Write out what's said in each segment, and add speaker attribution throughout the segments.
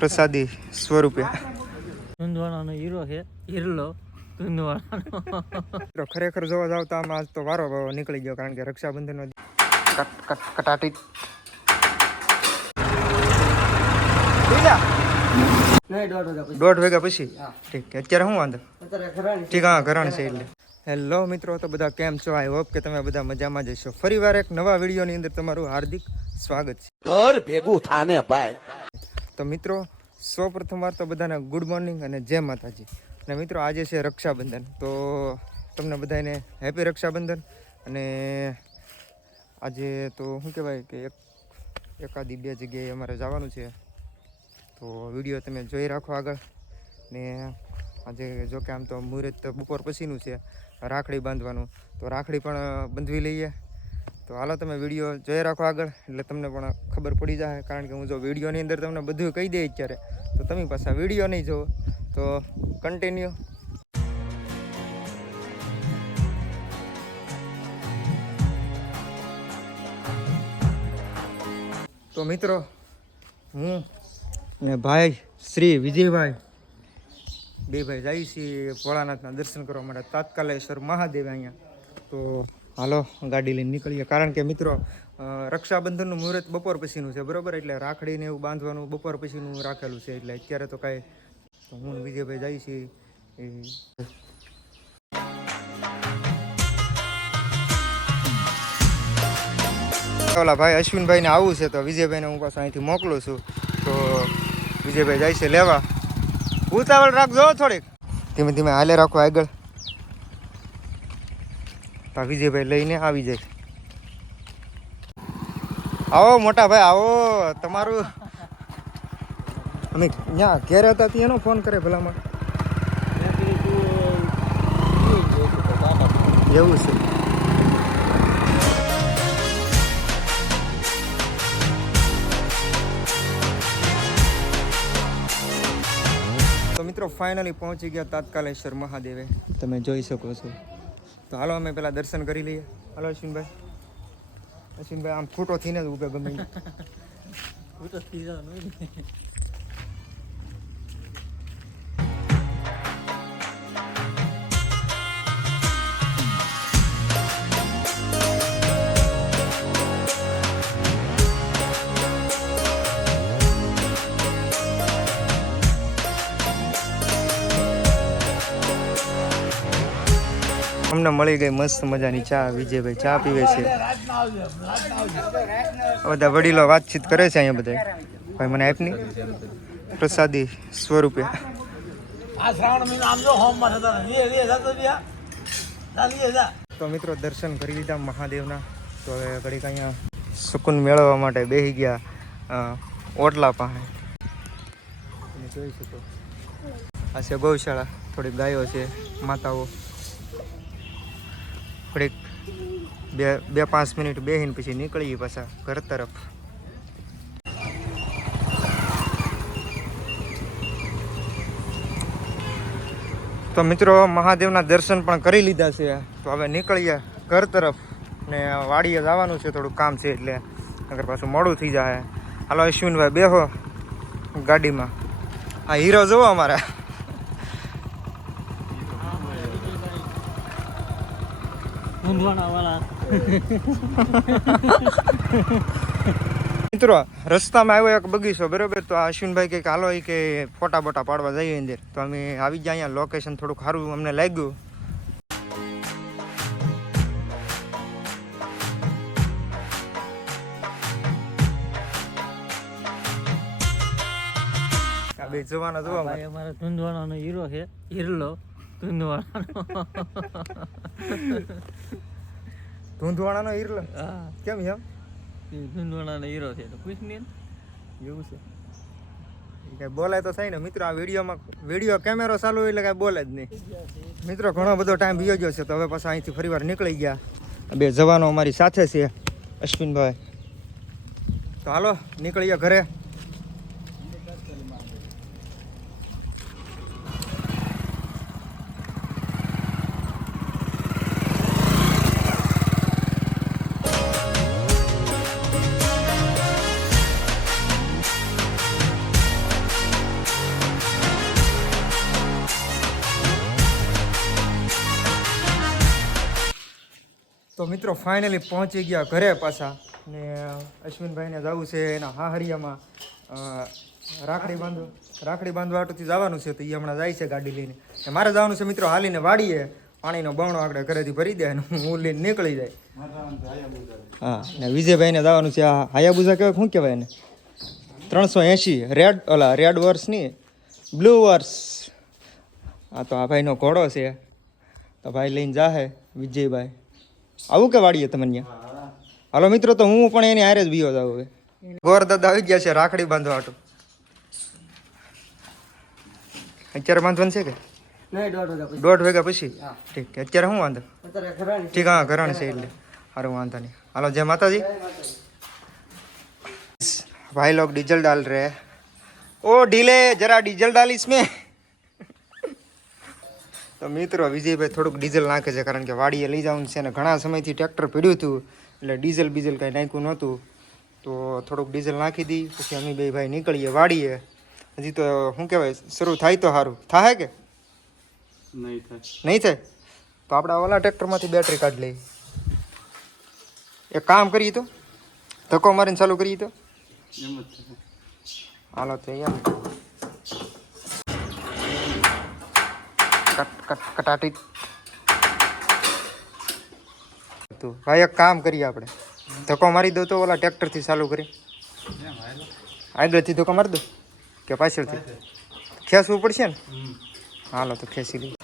Speaker 1: પ્રસાદી સ્વરૂપે.
Speaker 2: ધુંધવાણાનો હીરો છે હિરલો ધુંધવાણાનો
Speaker 1: ખરેખર જોવા જાવ તો આમાં આજ તો વારો નીકળી ગયો કારણ કે રક્ષાબંધનનો કટ કટ કટાટી.
Speaker 2: દોઢ વાગ્યા પછી.
Speaker 1: ઠીક અત્યારે શું વાંધો? ઠીક હા ઘરણ છે એટલે. હેલો મિત્રો તો બધા કેમ છો? આઈ હોપ કે તમે બધા મજામાં જશો ફરીવાર એક નવા વિડીયોની અંદર તમારું હાર્દિક સ્વાગત છે.
Speaker 3: ઘર ભેગું થાને ભાઈ.
Speaker 1: તો મિત્રો સૌ પ્રથમ વાર તો બધાને ગુડ મોર્નિંગ અને જય માતાજી. અને મિત્રો, આજે છે રક્ષાબંધન. તો તમને બધાને હેપી રક્ષાબંધન. અને આજે તો શું કહેવાય કે એક એકાદી બે જગ્યાએ અમારે જવાનું છે. તો વીડિયો તમે જોઈ રાખો આગળ. ને આજે જો કે આમ તો મુહૂર્ત બપોર પછીનું છે, રાખડી બાંધવાનું. તો રાખડી પણ બાંધવી લઈએ. તો હાલો તમે વીડિયો જોઈ રાખો આગળ, એટલે તમને પણ ખબર પડી જાય કારણ કે હું જો વિડીયોની અંદર તમને બધું કહી દઈ અત્યારે. તો તમે પાછા વીડિયો નહીં જુઓ, તો કન્ટિન્યુ તો મિત્રો, હું ને ભાઈ શ્રી વિજયભાઈ, બે ભાઈ જાય છીએ ભોળાનાથના દર્શન કરવા માટે તાત્કાલેશ્વર મહાદેવ અહીંયા. તો હાલો, ગાડી લઈને નીકળીએ. કારણ કે મિત્રો રક્ષાબંધનનું મુહૂર્ત બપોર પછીનું છે, બરોબર? એટલે રાખડીને એવું બાંધવાનું બપોર પછીનું રાખેલું છે. એટલે અત્યારે તો કાંઈ, તો હું વિજયભાઈ જાય છીએ. ઓલા ભાઈ અશ્વિનભાઈને આવું છે, તો વિજયભાઈને હું પાછું અહીંથી મોકલું છું. તો વિજયભાઈ જાય છે, લેવા. ઉતાવળ રાખજો થોડીક. ધીમે ધીમે હાલે રાખો આગળ. તો વિજયભાઈ લઈને આવી જાય. આવો મોટા ભાઈ આવો. તમારું અમે ત્યાં ઘેર હતા ત્યાં એનો ફોન કરે ભલામાં એવું છે. તો મિત્રો ફાઇનલી પહોંચી ગયા તાત્કાલેશ્વર મહાદેવે. તમે જોઈ શકો છો. હાલો અમે પેલા દર્શન કરી લઈએ. હાલો અશ્વિનભાઈ. અશ્વિનભાઈ આમ ખોટો થઈને જ ઉભે ગમે
Speaker 2: ખોટો થઈ જવાનું
Speaker 1: અમને મળી ગઈ મસ્ત મજાની ચા વિજયભાઈ ચા પીવે છે. બધા વડીલો વાતચીત કરે છે અહીંયા બધા. ભાઈ મને આપની પ્રસાદી સ્વરૂપે. તો મિત્રો દર્શન કરી લીધા મહાદેવના. તો હવે ઘડીક અહીંયા સુકૂન મેળવવા માટે બેસી ગયા ઓટલા પાસે તમે જોઈ શકો. આ છે ગૌશાળા. થોડીક ગાયો છે માતાઓ. થોડીક બે બે પાંચ મિનિટ બેહીને પછી નીકળીએ પાછા ઘર તરફ. તો મિત્રો, મહાદેવના દર્શન પણ કરી લીધા છે. તો હવે નીકળીએ ઘર તરફ ને વાડીએ જવાનું છે, થોડું કામ છે એટલે. અગર પાછું મોડું થઈ જાય. હાલો, અશ્વિનભાઈ બેહો ગાડીમાં. આ હીરો જોવો અમારા. મિત્રો રસ્તામાં આવ્યો એક બગીચો બરોબર? તો આ અશ્વિનભાઈ કંઈક હાલો કે ફોટા બોટા પાડવા જઈએ અંદર તો અમે આવી ગયા અહીંયા લોકેશન થોડુંક સારું અમને લાગ્યું. જવાના જોવા
Speaker 2: ભાઈ ધૂંધવાનો હીરો છે હિરલો ધુંધવાણાનો
Speaker 1: ધૂંધવાળાનો હીરો
Speaker 2: હા.
Speaker 1: કેમ એમ?
Speaker 2: એ ધુંધવાણાનો હીરો છે તો પૂછ ને
Speaker 1: એવું છે. કઈ બોલાય તો થાય ને. મિત્રો આ વિડીયોમાં વીડિયો કેમેરો ચાલુ એટલે કાંઈ બોલે જ નહીં. મિત્રો ઘણો બધો ટાઈમ વિયો ગયો છે તો હવે પાછા અહીંથી ફરીવાર નીકળી ગયા. બે જવાનો અમારી સાથે છે અશ્વિનભાઈ. તો હાલો નીકળીએ ઘરે. તો મિત્રો ફાઇનલી પહોંચી ગયા ઘરે પાછા. ને, અશ્વિનભાઈને જવું છે એના હાહરિયામાં. રાખડી બાંધો રાખડી બાંધવા આટોથી જવાનું છે તો એ હમણાં જાય છે ગાડી લઈને. મારે જવાનું છે મિત્રો, હાલીને વાડીએ. પાણીનો બમણો આપણે ઘરેથી ભરી દે હું લઈને નીકળી જાય. હા, ને વિજયભાઈને જવાનું છે આ હાયાબુઝા કહેવાય શું કહેવાય એને? ત્રણસો એંશી, રેડ ઓલા રેડ વર્ષની, બ્લુ વર્ષ. આ તો આ ભાઈનો ઘોડો છે. તો ભાઈ લઈને જાહે વિજયભાઈ. આવું કે વાડીએ તમને ત્યાં હાલો મિત્રો તો હું પણ એની હારે જ બીયો જાવ હવે ગોરદાદા આવી ગયા છે રાખડી બાંધવા હાટુ અત્યારે બાંધવાનું છે કે
Speaker 2: નહીં દોઢ વાગ્યા પછી
Speaker 1: દોઢ વાગ્યા પછી ઠીક છે અત્યારે શું વાંધો
Speaker 2: અત્યારે ઘરાણી
Speaker 1: ઠીક હા ઘરણ છે એટલે સારું વાંધો નહીં હાલો જય માતાજી भाई लोग डीजल डाल रहे हैं ओ ढीले जरा डीजल डाल इसमें તો મિત્રો વિજયભાઈ થોડુંક ડીઝલ નાખે છે કારણ કે વાડીએ લઈ જવાનું છે અને ઘણા સમયથી ટ્રેક્ટર પીડ્યું હતું એટલે ડીઝલ બીઝલ કાંઈ નાખ્યું નહોતું. તો થોડુંક ડીઝલ નાખી દી પછી અમે બે ભાઈ નીકળીએ વાડીએ. હજી તો શું કહેવાય શરૂ થાય તો સારું. થાય કે?
Speaker 2: નહીં થાય.
Speaker 1: નહીં થાય? તો આપણા ઓલા ટ્રેક્ટરમાંથી બેટરી કાઢી લઈ એક કામ કરીએ તો? ધક્કો મારીને ચાલુ કરીએ તો? હાલો તો એમ કટ કટ કટાટી. તું ભાઈ એક કામ કરીએ આપણે. ધક્કો મારી દો તો ઓલા ટ્રેક્ટરથી ચાલુ કરી. આગળથી ધક્કો મારી દો કે પાછળથી? ખેંચવું પડશે ને? હાલો તો ખેંચી લઈએ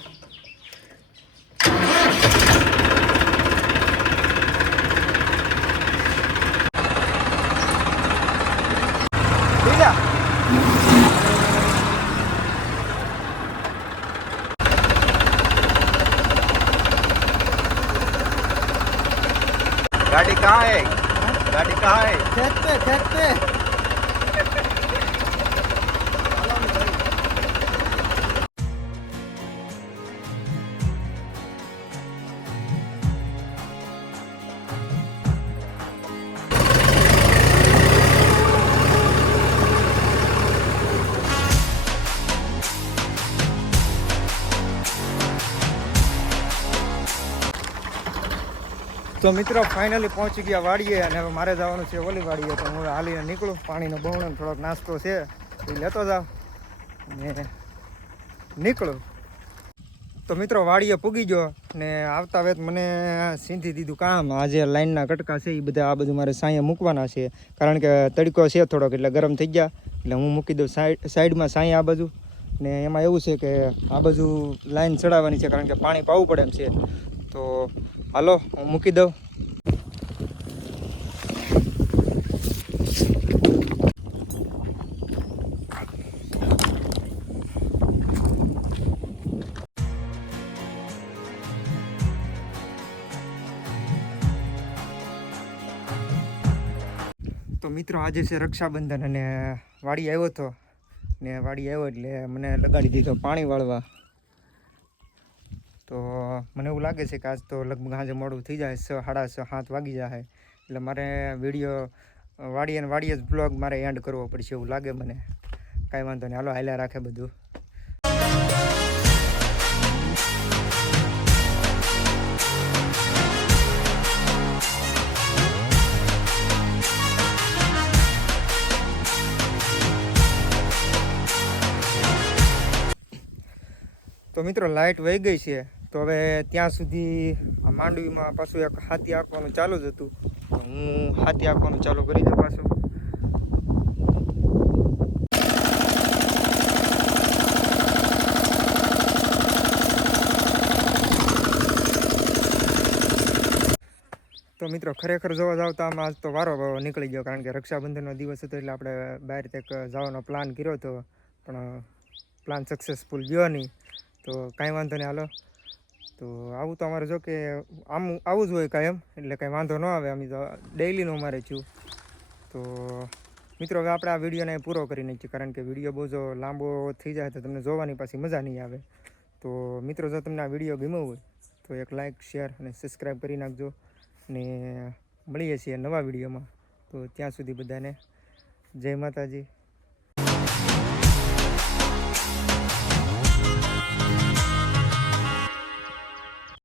Speaker 1: બીજા गाड़ी कहाँ है गाड़ी कहाँ है
Speaker 2: खेत पे खेत पे
Speaker 1: તો મિત્રો ફાઇનલી પહોંચી ગયા વાડીએ અને હવે મારે જવાનું છે ઓલી વાડીએ. તો હું હાલીને નીકળું, પાણીનો બહુણો થોડોક નાસ્તો છે. એ લેતો જાવ ને નીકળું. તો મિત્રો, વાડીએ પૂગી ગયો ને આવતા વેત મને સીંધી દીધું કામ. આજે લાઈનના કટકા છે, એ બધા આ બધું મારે સાંયે મૂકવાના છે. કારણ કે તડકો છે થોડોક, એટલે ગરમ થઈ ગયા. એટલે હું મૂકી દઉં સાઈડ સાઈડમાં સાંય આ બાજુ ને એમાં એવું છે કે આ બાજુ લાઈન ચડાવવાની છે, કારણ કે પાણી પાવું પડે એમ છે. તો હાલો, હું મૂકી દઉં. તો મિત્રો, આજે છે રક્ષાબંધન અને વાડી આવ્યો હતો ને વાડી આવ્યો એટલે મને લગાડી દીધો પાણી વાળવા. તો મને એવું લાગે છે કે આજ તો લગભગ આજે મોડું થઈ જાય છ સાડા છ સાત વાગી જાય એટલે મારે વીડિયો વાડીએ વાડીએ જ બ્લોગ મારે એન્ડ કરવો પડશે એવું લાગે મને. કાંઈ વાંધો નહીં. હાલો, હાલ્યા રાખે બધું. મિત્રો લાઇટ વહી ગઈ છે. તો હવે ત્યાં સુધી માંડવીમાં પાછું એક હાથી આંકવાનું ચાલુ જ હતું. હું હાથી આપવાનું ચાલુ કરી દઉં પાછું. તો મિત્રો ખરેખર જોવા જાવ તો આમાં આજ તો વારો નીકળી ગયો, કારણ કે રક્ષાબંધનનો દિવસ હતો એટલે આપણે બહાર તક જવાનો પ્લાન કર્યો હતો. પણ પ્લાન સક્સેસફુલ ગયો નહીં. તો કાંઈ વાંધો નહીં, હાલો. તો આવું તો અમારે જો કે આમ આવું જ હોય કાંઈ એમ, એટલે કાંઈ વાંધો ન આવે. અમે તો ડેઇલીનું અમારે છું. તો મિત્રો, હવે આપણે આ વિડીયોને પૂરો કરી નાખીએ, કારણ કે વીડિયો બહુ જો લાંબો થઈ જાય તો તમને જોવાની પાછી મજા નહીં આવે. તો મિત્રો, જો તમને આ વીડિયો ગમ્યો હોય, તો એક લાઇક શેર અને સબસ્ક્રાઈબ કરી નાખજો. ને મળીએ છીએ નવા વિડીયોમાં. તો ત્યાં સુધી બધાને જય માતાજી.